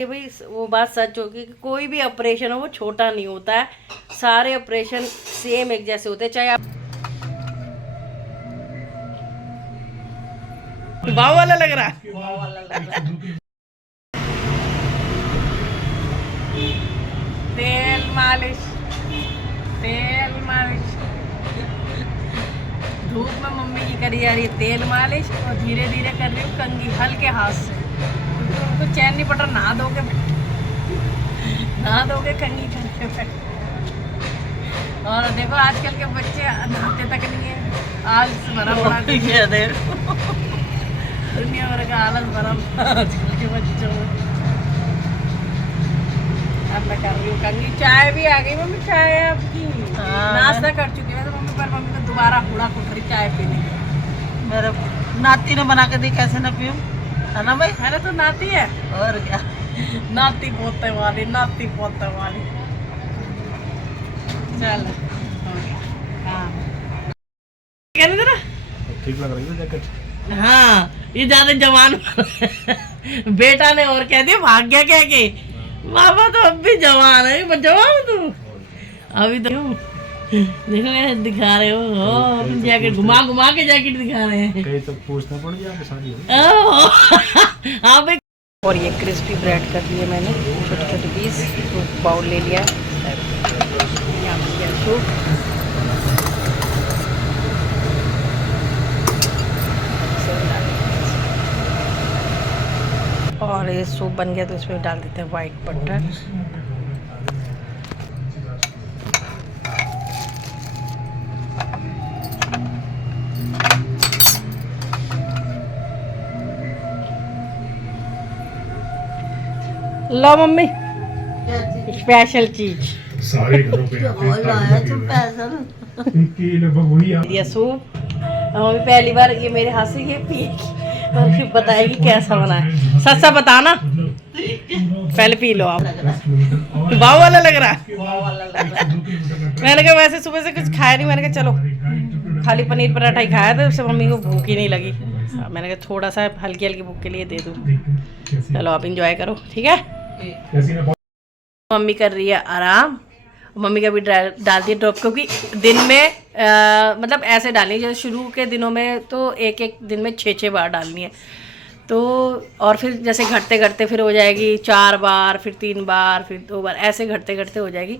कि भाई वो बात सच होगी कि कोई भी ऑपरेशन हो वो छोटा नहीं होता है, सारे ऑपरेशन सेम एक जैसे होते हैं। चाहे आप भाव वाला लग रहा है, भाव वाला लग रहा है। तेल मालिश, तेल मालिश धूप में मम्मी की करी जा रही है तेल मालिश, और धीरे धीरे कर रही हूँ कंघी हल्के हाथ से, क्योंकि उनको चैन नहीं पड़ रहा। नहा दोगे कंघी करके बैठ। और देखो आजकल के बच्चे नहाते तक नहीं है, आलस भरा पड़ा दुनिया भर का आलस भरा आजकल के बच्चों में। अब मैं कर रही हूँ कंघी। चाय भी आ गई मम्मी, चाय आपकी नाश्ता कर चुकी है तो मम्मी, पर मम्मी को दोबारा हुड़ा कुट रही चाय पीने की। मेरे नाती ने बना के दी, कैसे ना पीऊं, है ना भाई? मैंने तो नाती है और क्या, नाती पोते वाली, नाती पोते वाली। चल हाँ कहने ना, ठीक लग रही है जैकेट। हाँ ये ज्यादा जवान बेटा ने और कह दिया भाग गया कह के, बाबा तो अब भी जवान है, जवान तू अभी तो देखो कैसे दिखा रहे हो जैकेट, घुमा घुमा के जैकेट दिखा रहे हैं। कहीं तो पूछना पड़ गया आपकी शादी हुई। हाँ भाई। और ये क्रिस्पी ब्रेड कर लिए मैंने छोटे छोटे पीस, तो बाउल ले लिया है, यहाँ पे किया सूप। और ये सूप बन गया तो इसमें डाल देते हैं वाइट बटर। लो मम्मी स्पेशल चीज सारे घरों पे ये सूप। मम्मी पहली बार ये मेरे हाथ से ये पिएगी और फिर बताएगी कैसा बना है। सच सच बताना, पहले पी लो आप। भाव वाला लग रहा है, मैंने कहा वैसे सुबह से कुछ खाया नहीं, मैंने कहा चलो खाली पनीर पराठा ही खाया था, उससे मम्मी को भूख ही नहीं लगी। मैंने कहा थोड़ा सा हल्की हल्की भूख के लिए दे दूँ। चलो आप इंजॉय करो, ठीक है। मम्मी कर रही है आराम, मम्मी का भी डालती है ड्रॉप, क्योंकि दिन में मतलब ऐसे डालनी है जैसे शुरू के दिनों में तो एक एक दिन में 6-6 बार डालनी है, तो और फिर जैसे घटते घटते फिर हो जाएगी 4 बार, फिर 3 बार, फिर 2 बार, ऐसे घटते घटते हो जाएगी।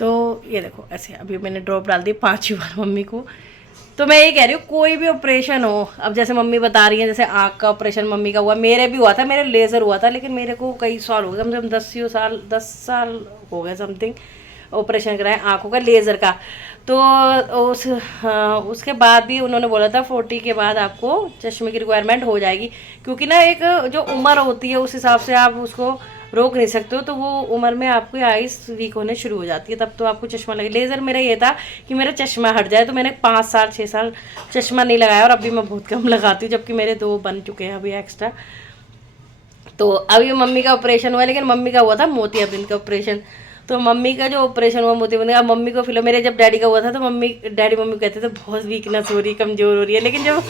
तो ये देखो ऐसे अभी मैंने ड्रॉप डाल दी 5 बार मम्मी को। तो मैं ये कह रही हूँ कोई भी ऑपरेशन हो, अब जैसे मम्मी बता रही है जैसे आँख का ऑपरेशन मम्मी का हुआ, मेरे भी हुआ था, मेरे लेज़र हुआ था, लेकिन मेरे को कई साल हो गए, कम से कम 10 साल हो गए समथिंग ऑपरेशन कराए आँखों का, लेज़र का। तो उसके बाद भी उन्होंने बोला था 40 के बाद आपको चश्मे की रिक्वायरमेंट हो जाएगी, क्योंकि ना एक जो उम्र होती है उस हिसाब से आप उसको रोक नहीं सकते हो, तो वो उम्र में आपकी आइस वीक होने शुरू हो जाती है, तब तो आपको चश्मा लगे। लेज़र मेरा ये था कि मेरा चश्मा हट जाए, तो मैंने 5 साल 6 साल चश्मा नहीं लगाया, और अभी मैं बहुत कम लगाती हूँ, जबकि मेरे 2 बन चुके हैं अभी एक्स्ट्रा। तो अभी मम्मी का ऑपरेशन हुआ, लेकिन मम्मी का हुआ था मोतियाबिंद का ऑपरेशन। तो मम्मी का जो ऑपरेशन हुआ मोतियाबिंद का, मम्मी को फिर मेरे जब डैडी का हुआ था तो डैडी मम्मी कहते थे बहुत वीकनेस हो रही है, कमज़ोर हो रही है, लेकिन जब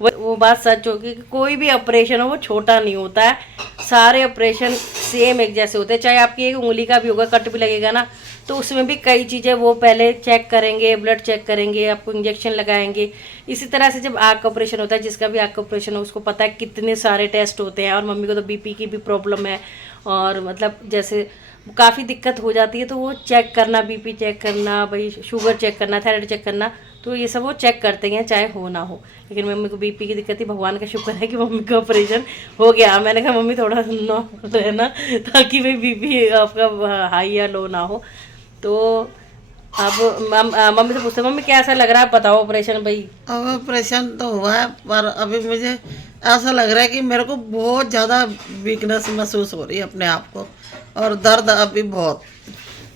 वो बात सच होगी कि कोई भी ऑपरेशन हो वो छोटा नहीं होता है, सारे ऑपरेशन सेम एक जैसे होते हैं। चाहे आपकी एक उंगली का भी होगा, कट भी लगेगा ना, तो उसमें भी कई चीज़ें वो पहले चेक करेंगे, ब्लड चेक करेंगे, आपको इंजेक्शन लगाएंगे। इसी तरह से जब आँख का ऑपरेशन होता है, जिसका भी आँख का ऑपरेशन हो उसको पता है कितने सारे टेस्ट होते हैं। और मम्मी को तो बीपी की भी प्रॉब्लम है, और मतलब जैसे काफ़ी दिक्कत हो जाती है, तो वो चेक करना, बीपी चेक करना, भाई शुगर चेक करना, थायराइड चेक करना, तो ये सब वो चेक करते हैं चाहे हो ना हो। लेकिन मम्मी को बीपी की दिक्कत थी, भगवान का शुक्र है कि मम्मी का ऑपरेशन हो गया। मैंने कहा मम्मी थोड़ा नॉर्मल रहना, ताकि भाई बीपी आपका हाई या लो ना हो। तो अब मम्मी से पूछते मम्मी कैसा लग रहा है, बताओ ऑपरेशन भाई। अब ऑपरेशन तो हुआ है, पर अभी मुझे ऐसा लग रहा है कि मेरे को बहुत ज़्यादा वीकनेस महसूस हो रही है अपने आप को, और दर्द अभी बहुत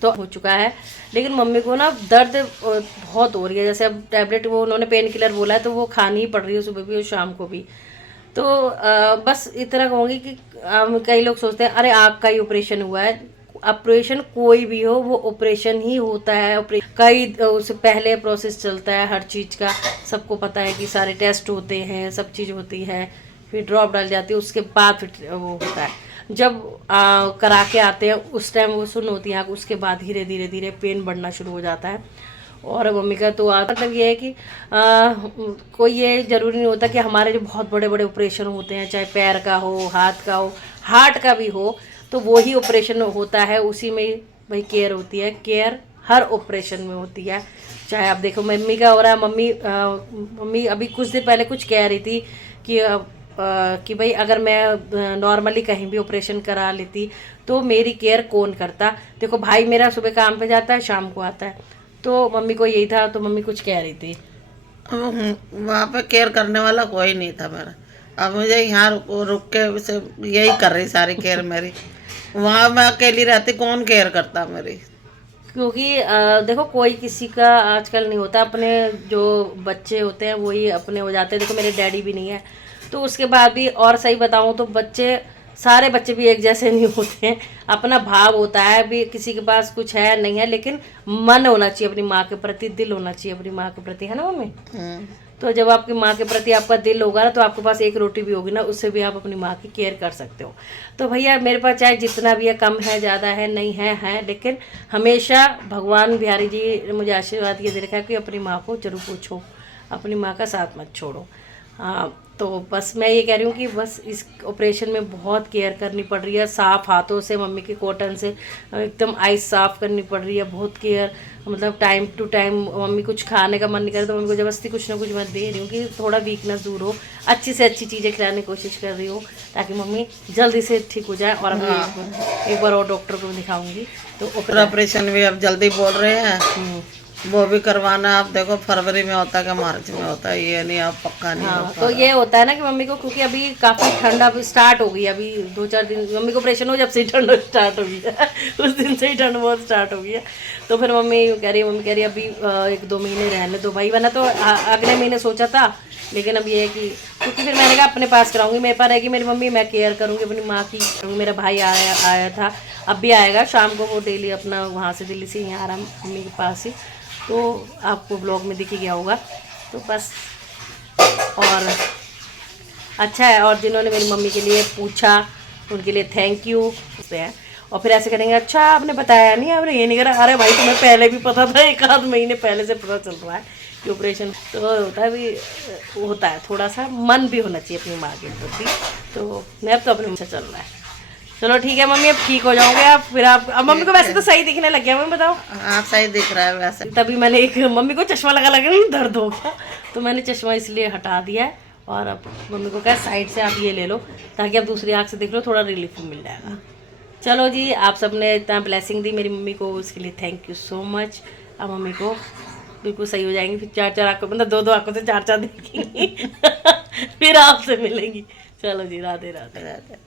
तो हो चुका है, लेकिन मम्मी को ना दर्द बहुत हो रही है। जैसे अब टैबलेट वो उन्होंने पेन किलर बोला है, तो वो खानी ही पड़ रही है सुबह भी और शाम को भी। तो बस इतना कहूँगी कि कई लोग सोचते हैं अरे आँख का ही ऑपरेशन हुआ है। ऑपरेशन कोई भी हो वो ऑपरेशन ही होता है। कई उससे पहले प्रोसेस चलता है हर चीज़ का, सबको पता है कि सारे टेस्ट होते हैं, सब चीज़ होती है, फिर ड्रॉप डाल जाती है, उसके बाद फिर वो होता है। जब करा के आते हैं उस टाइम वो सुन्न होती है आँख, उसके बाद धीरे धीरे धीरे पेन बढ़ना शुरू हो जाता है। और मम्मी का तो मतलब ये है कि कोई ये ज़रूरी नहीं होता कि हमारे जो बहुत बड़े बड़े ऑपरेशन होते हैं, चाहे पैर का हो, हाथ का हो, हार्ट का भी हो, तो वो ही ऑपरेशन होता है, उसी में भाई केयर होती है। केयर हर ऑपरेशन में होती है। चाहे आप देखो मम्मी का हो रहा है, मम्मी अभी कुछ दिन पहले कुछ कह रही थी कि भाई अगर मैं नॉर्मली कहीं भी ऑपरेशन करा लेती तो मेरी केयर कौन करता। देखो भाई मेरा सुबह काम पे जाता है, शाम को आता है, तो मम्मी को यही था, तो मम्मी कुछ कह रही थी। वहाँ पे केयर करने वाला कोई नहीं था मेरा। अब मुझे यहाँ रुक के यही कर रही सारी केयर मेरी। वहाँ मैं अकेली रहती, कौन केयर करता मेरी। क्योंकि देखो कोई किसी का आजकल नहीं होता, अपने जो बच्चे होते हैं वही अपने हो जाते हैं। देखो मेरे डैडी भी नहीं है, तो उसके बाद भी, और सही बताऊँ तो सारे बच्चे भी एक जैसे नहीं होते हैं। अपना भाव होता है, भी किसी के पास कुछ है नहीं है, लेकिन मन होना चाहिए अपनी माँ के प्रति, दिल होना चाहिए अपनी माँ के प्रति, है ना मम्मी? तो जब आपकी माँ के प्रति आपका दिल होगा ना, तो आपके पास एक रोटी भी होगी ना, उससे भी आप अपनी माँ की केयर कर सकते हो। तो भैया मेरे पास चाहे जितना भी है, कम है ज़्यादा है नहीं है, लेकिन हमेशा भगवान बिहारी जी मुझे आशीर्वाद ये दे रखा है कि अपनी माँ को जरूर पूछो, अपनी माँ का साथ मत छोड़ो। हाँ, तो बस मैं ये कह रही हूँ कि बस इस ऑपरेशन में बहुत केयर करनी पड़ रही है। साफ़ हाथों से, मम्मी के कॉटन से एकदम आइस साफ़ करनी पड़ रही है, बहुत केयर, मतलब टाइम टू टाइम। मम्मी कुछ खाने का मन नहीं करे तो मम्मी को ज़बरदस्ती कुछ ना कुछ मैं दे रही हूँ कि थोड़ा वीकनेस दूर हो, अच्छी से अच्छी चीज़ें खिलाने की कोशिश कर रही हूँ ताकि मम्मी जल्दी से ठीक हो जाए। और अभी एक बार और डॉक्टर को दिखाऊंगी। तो ऑपरेशन भी अब जल्दी बोल रहे हैं, वो भी करवाना। आप देखो फरवरी में होता है कि मार्च में होता है, ये नहीं आप पक्का नहीं। हाँ, तो ये होता है ना कि मम्मी को, क्योंकि अभी काफ़ी ठंड अभी स्टार्ट हो गई, अभी 2-4 दिन मम्मी को ऑपरेशन हो जब से ठंड स्टार्ट हो गई है उस दिन से ही ठंड बहुत स्टार्ट हो गई है। तो फिर मम्मी कह रही अभी 1-2 महीने रहने दो भाई, वरना तो अगले महीने सोचा था, लेकिन अब ये है कि क्योंकि फिर मैंने कहा अपने पास कराऊंगी, मेरे पास रहेगी मेरी मम्मी, मैं केयर करूँगी अपनी माँ की। मेरा भाई आया था, अब भी आएगा शाम को, वो डेली अपना वहाँ से दिल्ली से यहाँ आ रहा मम्मी के पास ही, तो आपको ब्लॉग में दिख ही गया होगा। तो बस, और अच्छा है, और जिन्होंने मेरी मम्मी के लिए पूछा उनके लिए थैंक यू। और फिर ऐसे करेंगे, अच्छा आपने बताया नहीं, आपने ये नहीं करा। अरे भाई तुम्हें पहले भी पता था, 1-8 महीने पहले से पता चल रहा है कि ऑपरेशन तो होता है, भी होता है, थोड़ा सा मन भी होना चाहिए अपनी माँ के प्रति। तो मैं तो अपने मुझे चल रहा है। चलो ठीक है मम्मी, अब ठीक हो जाओगे आप। फिर आप अब मम्मी को वैसे तो सही दिखने लग गया, मम्मी बताओ। आप सही दिख रहा है वैसे। तभी मैंने एक मम्मी को चश्मा लगा दर्द हो गया, तो मैंने चश्मा इसलिए हटा दिया है। और अब मम्मी को कहा साइड से आप ये ले लो ताकि आप दूसरी आँख से देख लो, थोड़ा रिलीफ मिल जाएगा। चलो जी, आप सबने इतना ब्लेसिंग दी मेरी मम्मी को, उसके लिए थैंक यू सो मच। अब मम्मी को बिल्कुल सही हो जाएंगी, फिर 4-4 आँखों, मतलब 2-2 आँखों से 4-4 देखेंगी फिर आपसे मिलेंगी। चलो जी, राधे राधे।